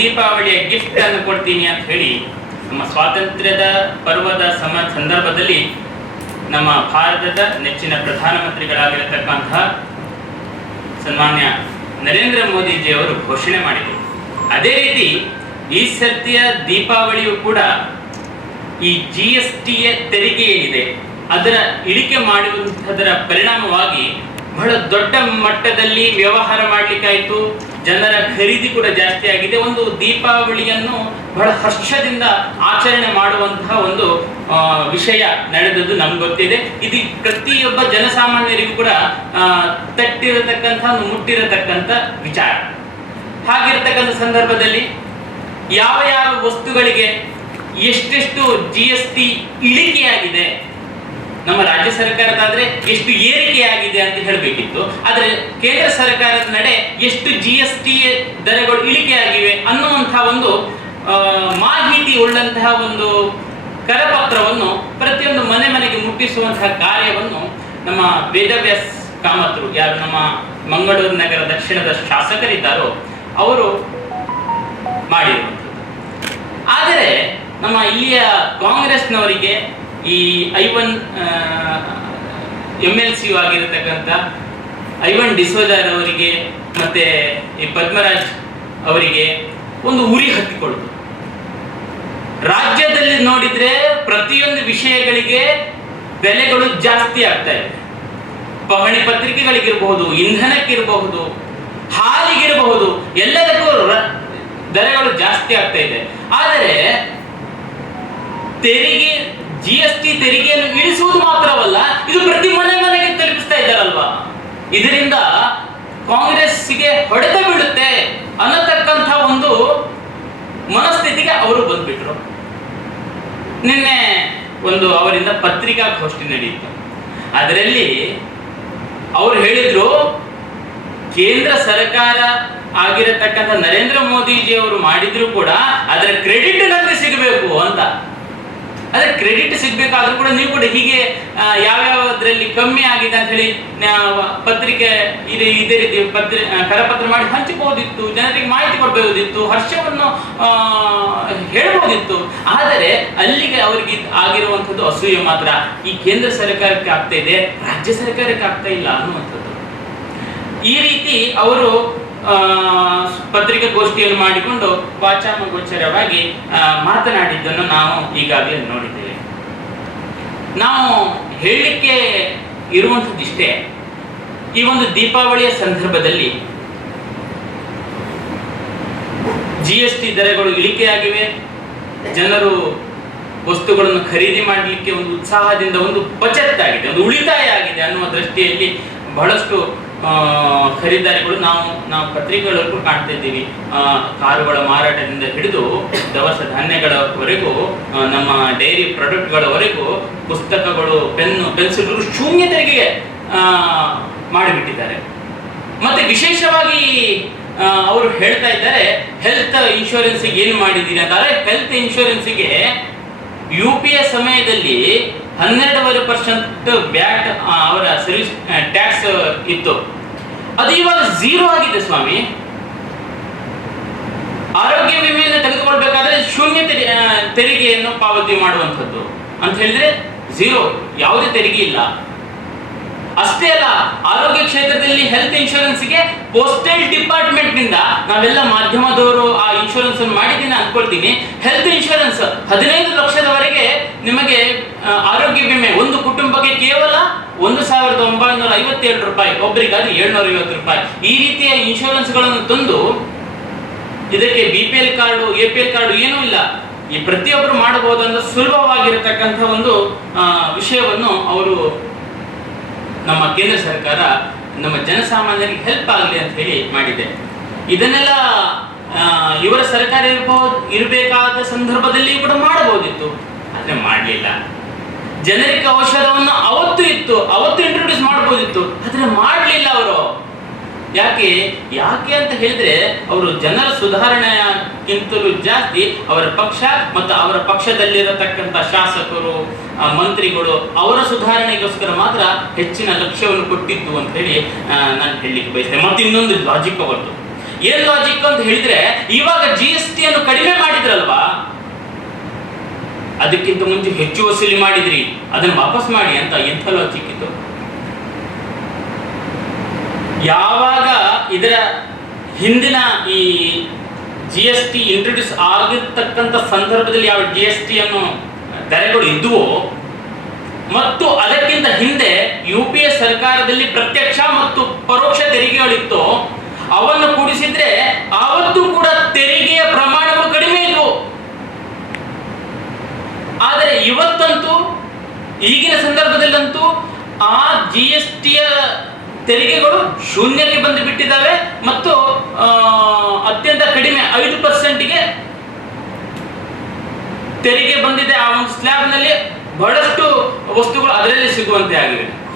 ದೀಪಾವಳಿಯ ಗಿಫ್ಟ್ ಅನ್ನು ಕೊಡ್ತೀನಿ ಅಂತ ಹೇಳಿ ನಮ್ಮ ಸ್ವಾತಂತ್ರ್ಯದ ಪರ್ವದ ಸಂದರ್ಭದಲ್ಲಿ ನಮ್ಮ ಭಾರತದ ನೆಚ್ಚಿನ ಪ್ರಧಾನಮಂತ್ರಿಗಳಾಗಿರತಕ್ಕಂತಹ ಸನ್ಮಾನ್ಯ ನರೇಂದ್ರ ಮೋದಿಜಿಯವರು ಘೋಷಣೆ ಮಾಡಿದರು. ಅದೇ ರೀತಿ ಈ ಸರ್ತಿಯ ದೀಪಾವಳಿಯು ಕೂಡ ಈ GSTಯ ತೆರಿಗೆ ಏನಿದೆ ಅದರ ಇಳಿಕೆ ಮಾಡುವಂಥದರ ಪರಿಣಾಮವಾಗಿ ಬಹಳ ದೊಡ್ಡ ಮಟ್ಟದಲ್ಲಿ ವ್ಯವಹಾರ ಮಾಡಲಿಕ್ಕಾಯಿತು. ಜನರ ಖರೀದಿ ಕೂಡ ಜಾಸ್ತಿ ಆಗಿದೆ. ಒಂದು ದೀಪಾವಳಿಯನ್ನು ಬಹಳ ಹರ್ಷದಿಂದ ಆಚರಣೆ ಮಾಡುವಂತಹ ಒಂದು ವಿಷಯ ನಡೆದದ್ದು ನಮ್ಗೆ ಗೊತ್ತಿದೆ. ಇದು ಪ್ರತಿಯೊಬ್ಬ ಜನಸಾಮಾನ್ಯರಿಗೂ ಕೂಡ ತಟ್ಟಿರತಕ್ಕಂಥ ಮುಟ್ಟಿರತಕ್ಕಂಥ ವಿಚಾರ. ಹಾಗಿರ್ತಕ್ಕಂಥ ಸಂದರ್ಭದಲ್ಲಿ ಯಾವ ಯಾವ ವಸ್ತುಗಳಿಗೆ ಎಷ್ಟೆಷ್ಟು GST ಇಳಿಕೆಯಾಗಿದೆ, ನಮ್ಮ ರಾಜ್ಯ ಸರ್ಕಾರದಾದ್ರೆ ಎಷ್ಟು ಏರಿಕೆಯಾಗಿದೆ ಅಂತ ಹೇಳಬೇಕಿತ್ತು. ಆದರೆ ಕೇಂದ್ರ ಸರ್ಕಾರದ ನಡೆ ಎಷ್ಟು GST ದರಗಳು ಇಳಿಕೆಯಾಗಿವೆ ಅನ್ನುವಂತಹ ಒಂದು ಮಾಹಿತಿ ಉಳ್ಳಂತಹ ಒಂದು ಕರಪತ್ರವನ್ನು ಪ್ರತಿಯೊಂದು ಮನೆ ಮನೆಗೆ ಮುಟ್ಟಿಸುವಂತಹ ಕಾರ್ಯವನ್ನು ನಮ್ಮ ವೇದವ್ಯಾಸ್ ಕಾಮತ್ರು, ಯಾರು ನಮ್ಮ ಮಂಗಳೂರು ನಗರ ದಕ್ಷಿಣದ ಶಾಸಕರಿದ್ದಾರೋ ಅವರು ಮಾಡಿರುವಂಥದ್ದು. ಆದರೆ ನಮ್ಮ ಇಲ್ಲಿಯ ಕಾಂಗ್ರೆಸ್ನವರಿಗೆ ಈ ಐವನ್ MLC ಆಗಿರತಕ್ಕಂಥ ಐವನ್ ಡಿಸೋಜರ್ ಅವರಿಗೆ ಮತ್ತೆ ಈ ಪದ್ಮರಾಜ್ ಅವರಿಗೆ ಒಂದು ಉರಿ ಹತ್ತಿಕೊಳ್ಳುದು. ರಾಜ್ಯದಲ್ಲಿ ನೋಡಿದ್ರೆ ಪ್ರತಿಯೊಂದು ವಿಷಯಗಳಿಗೆ ಬೆಲೆಗಳು ಜಾಸ್ತಿ ಆಗ್ತಾ ಇದೆ. ಪಹಣಿ ಪತ್ರಿಕೆಗಳಿಗಿರಬಹುದು, ಇಂಧನಕ್ಕಿರಬಹುದು, ಹಾಲಿಗಿರಬಹುದು, ಎಲ್ಲದಕ್ಕೂ ದರಗಳು ಜಾಸ್ತಿ ಆಗ್ತಾ ಇದೆ. ಆದರೆ ತೆರಿಗೆ GST ತೆರಿಗೆಯನ್ನು ಇಳಿಸುವುದು ಮಾತ್ರವಲ್ಲ, ಇದು ಪ್ರತಿ ಮನೆ ಮನೆಗೆ ತಲುಪಿಸ್ತಾ ಇದ್ದಾರಲ್ವಾ. ಇದರಿಂದ ಕಾಂಗ್ರೆಸ್ಸಿಗೆ ಹೊಡೆತ ಬೀಳುತ್ತೆ ಅನ್ನತಕ್ಕಂಥ ಒಂದು ಮನಸ್ಥಿತಿಗೆ ಅವರು ಬಂದ್ಬಿಟ್ರು. ನಿನ್ನೆ ಒಂದು ಅವರಿಂದ ಪತ್ರಿಕಾಗೋಷ್ಠಿ ನಡೆಯಿತು. ಅದರಲ್ಲಿ ಅವರು ಹೇಳಿದ್ರು, ಕೇಂದ್ರ ಸರ್ಕಾರ ಆಗಿರತಕ್ಕಂಥ ನರೇಂದ್ರ ಮೋದಿಜಿ ಅವರು ಮಾಡಿದ್ರು ಕೂಡ ಅದರ ಕ್ರೆಡಿಟ್ ನಮಗೆ ಸಿಗಬೇಕು ಅಂತ. ಅದೇ ಕ್ರೆಡಿಟ್ ಸಿಗ್ಬೇಕಾದ್ರೂ ಕೂಡ ನೀವು ಕೂಡ ಹೀಗೆ ಯಾವ್ಯಾವದ್ರಲ್ಲಿ ಕಮ್ಮಿ ಆಗಿದೆ ಅಂತ ಹೇಳಿ ಪತ್ರಿಕೆ ಇದೇ ರೀತಿ ಕರಪತ್ರ ಮಾಡಿ ಹಂಚಬಹುದಿತ್ತು, ಜನರಿಗೆ ಮಾಹಿತಿ ಕೊಡಬಹುದಿತ್ತು, ಹರ್ಷವನ್ನು ಹೇಳಬಹುದಿತ್ತು. ಆದರೆ ಅಲ್ಲಿಗೆ ಅವರಿಗೆ ಆಗಿರುವಂಥದ್ದು ಅಸೂಯೆ ಮಾತ್ರ. ಈ ಕೇಂದ್ರ ಸರ್ಕಾರಕ್ಕೆ ಆಗ್ತಾ ಇದೆ, ರಾಜ್ಯ ಸರ್ಕಾರಕ್ಕೆ ಆಗ್ತಾ ಇಲ್ಲ ಅನ್ನುವಂಥದ್ದು. ಈ ರೀತಿ ಅವರು ಪತ್ರಿಕಾಗೋಷ್ಠಿಯನ್ನು ಮಾಡಿಕೊಂಡು ವಾಚಾಮಗೋಚರವಾಗಿ ಮಾತನಾಡಿದ್ದನ್ನು ನಾವು ಈಗಾಗಲೇ ನೋಡಿದ್ದೇವೆ. ನಾವು ಹೇಳಲಿಕ್ಕೆ ಇರುವಂಥದ್ದಿಷ್ಟೇ, ಈ ಒಂದು ದೀಪಾವಳಿಯ ಸಂದರ್ಭದಲ್ಲಿ GST ದರಗಳು ಇಳಿಕೆಯಾಗಿವೆ. ಜನರು ವಸ್ತುಗಳನ್ನು ಖರೀದಿ ಮಾಡಲಿಕ್ಕೆ ಒಂದು ಉತ್ಸಾಹದಿಂದ ಒಂದು ಬಚತ್ ಆಗಿದೆ, ಒಂದು ಉಳಿತಾಯ ಆಗಿದೆ ಅನ್ನುವ ದೃಷ್ಟಿಯಲ್ಲಿ ಬಹಳಷ್ಟು ಖರೀದಾರಿಗಳು ನಾವು ಪತ್ರಿಕೆಗಳಲ್ಲೂ ಕಾಣ್ತಾ ಇದ್ದೀವಿ. ಕಾರುಗಳ ಮಾರಾಟದಿಂದ ಹಿಡಿದು ದವಸ ಧಾನ್ಯಗಳವರೆಗೂ, ನಮ್ಮ ಡೈರಿ ಪ್ರಾಡಕ್ಟ್ಗಳವರೆಗೂ, ಪುಸ್ತಕಗಳು, ಪೆನ್ಸಿಲ್ಗಳು ಶೂನ್ಯ ತೆರಿಗೆಗೆ ಮಾಡಿಬಿಟ್ಟಿದ್ದಾರೆ. ಮತ್ತೆ ವಿಶೇಷವಾಗಿ ಅವರು ಹೇಳ್ತಾ ಇದ್ದಾರೆ, ಹೆಲ್ತ್ ಇನ್ಶೂರೆನ್ಸಿಗೆ ಏನು ಮಾಡಿದ್ದೀರಿ ಅಂತಾರೆ. ಹೆಲ್ತ್ ಇನ್ಶೂರೆನ್ಸಿಗೆ UPA ಸಮಯದಲ್ಲಿ 12% ಬ್ಯಾಟ್ ಅವರ ಸರ್ವಿಸ್ ಟ್ಯಾಕ್ಸ್ ಇತ್ತು. ಅದು ಇವಾಗ 0 ಆಗಿದೆ ಸ್ವಾಮಿ. ಆರೋಗ್ಯ ವಿಮೆಯನ್ನು ತೆಗೆದುಕೊಳ್ಬೇಕಾದ್ರೆ ಶೂನ್ಯ ತೆರಿಗೆಯನ್ನು ಪಾವತಿ ಮಾಡುವಂಥದ್ದು ಅಂತ ಹೇಳಿದ್ರೆ 0, ಯಾವುದೇ ತೆರಿಗೆ ಇಲ್ಲ. ಅಷ್ಟೇ ಅಲ್ಲ, ಆರೋಗ್ಯ ಕ್ಷೇತ್ರದಲ್ಲಿ ಹೆಲ್ತ್ ಇನ್ಶೂರೆನ್ಸ್ಗೆ ಪೋಸ್ಟಲ್ ಡಿಪಾರ್ಟ್ಮೆಂಟ್ ನಿಂದ ನಾವೆಲ್ಲ ಮಾಧ್ಯಮದವರು ಆ ಇನ್ಶೂರೆನ್ಸ್ ಮಾಡಿದ್ದೀನಿ ಅನ್ಕೊಳ್ತೀನಿ. ಹೆಲ್ತ್ ಇನ್ಶೂರೆನ್ಸ್ 15 ಲಕ್ಷದವರೆಗೆ ನಿಮಗೆ ಆರೋಗ್ಯ ವಿಮೆ ಒಂದು ಕುಟುಂಬಕ್ಕೆ ಕೇವಲ 1957 ರೂಪಾಯಿ, ಒಬ್ಬರಿಗಾದ್ರೆ 750 ರೂಪಾಯಿ. ಈ ರೀತಿಯ ಇನ್ಶೂರೆನ್ಸ್ಗಳನ್ನು ತಂದು ಇದಕ್ಕೆ BPL ಕಾರ್ಡು, APL ಕಾರ್ಡು ಏನೂ ಇಲ್ಲ, ಈ ಪ್ರತಿಯೊಬ್ಬರು ಮಾಡಬಹುದಂತ ಸುಲಭವಾಗಿರತಕ್ಕಂಥ ಒಂದು ವಿಷಯವನ್ನು ಅವರು ನಮ್ಮ ಕೇಂದ್ರ ಸರ್ಕಾರ ನಮ್ಮ ಜನಸಾಮಾನ್ಯರಿಗೆ ಹೆಲ್ಪ್ ಆಗಲಿ ಅಂತ ಹೇಳಿ ಮಾಡಿದೆ. ಇದನ್ನೆಲ್ಲ ಇವರ ಸರ್ಕಾರ ಇರಬೇಕಾದ ಸಂದರ್ಭದಲ್ಲಿ ಕೂಡ ಮಾಡಬಹುದಿತ್ತು, ಆದರೆ ಮಾಡಲಿಲ್ಲ. ಜನರಿಕ್ ಔಷಧವನ್ನು ಅವತ್ತು ಇತ್ತು, ಅವತ್ತು ಇಂಟ್ರೊಡ್ಯೂಸ್ ಮಾಡಬಹುದಿತ್ತು, ಆದರೆ ಮಾಡಲಿಲ್ಲ ಅವರು. ಯಾಕೆ ಅಂತ ಹೇಳಿದ್ರೆ, ಅವರು ಜನರ ಸುಧಾರಣೆಗಿಂತಲೂ ಜಾಸ್ತಿ ಅವರ ಪಕ್ಷ ಮತ್ತು ಅವರ ಪಕ್ಷದಲ್ಲಿರತಕ್ಕಂಥ ಶಾಸಕರು, ಮಂತ್ರಿಗಳು ಅವರ ಸುಧಾರಣೆಗೋಸ್ಕರ ಮಾತ್ರ ಹೆಚ್ಚಿನ ಲಕ್ಷ್ಯವನ್ನು ಕೊಟ್ಟಿದ್ದು ಅಂತ ಹೇಳಿ ನಾನು ಹೇಳಲಿಕ್ಕೆ ಬಯಸ್ತೇನೆ. ಮತ್ತು ಇನ್ನೊಂದು ಲಾಜಿಕ್ ಅವರದು, ಏನ್ ಲಾಜಿಕ್ ಅಂತ ಹೇಳಿದ್ರೆ, ಇವಾಗ GST ಅನ್ನು ಕಡಿಮೆ ಮಾಡಿದ್ರಲ್ವಾ, ಅದಕ್ಕಿಂತ ಮುಂಚೆ ಹೆಚ್ಚು ವಸೂಲಿ ಮಾಡಿದ್ರಿ, ಅದನ್ನು ವಾಪಸ್ ಮಾಡಿ ಅಂತ. ಎಂಥ ಲಾಜಿಕ್ ಇದು? ಯಾವಾಗ ಇದರ ಹಿಂದಿನ ಈ GST ಇಂಟ್ರೊಡ್ಯೂಸ್ ಆಗಿರ್ತಕ್ಕಂಥ ಸಂದರ್ಭದಲ್ಲಿ ಯಾವ GST ಅನ್ನು ದರಗಳು ಇದ್ದುವೋ ಮತ್ತು ಅದಕ್ಕಿಂತ ಹಿಂದೆ UPA ಸರ್ಕಾರದಲ್ಲಿ ಪ್ರತ್ಯಕ್ಷ ಮತ್ತು ಪರೋಕ್ಷ ತೆರಿಗೆಗಳಿತ್ತು, ಅವನ್ನು ಕೂಡಿಸಿದ್ರೆ ಆವತ್ತು ಕೂಡ ತೆರಿಗೆಯ ಪ್ರಮಾಣಗಳು ಕಡಿಮೆ ಇದ್ವು. ಆದರೆ ಇವತ್ತಂತೂ, ಈಗಿನ ಸಂದರ್ಭದಲ್ಲಂತೂ ಆ GSTಯ ತೆರಿಗೆಗಳು ಶೂನ್ಯಕ್ಕೆ ಬಂದು ಬಿಟ್ಟಿದ್ದಾವೆ ಮತ್ತು ಅತ್ಯಂತ ಕಡಿಮೆ 5%ಗೆ ತೆರಿಗೆ ಬಂದಿದೆ. ಆ ಒಂದು ಸ್ಲ್ಯಾಬ್ನಲ್ಲಿ ಬಹಳಷ್ಟು ವಸ್ತುಗಳು ಅದರಲ್ಲಿ ಸಿಗುವಂತೆ ಆಗಿವೆ.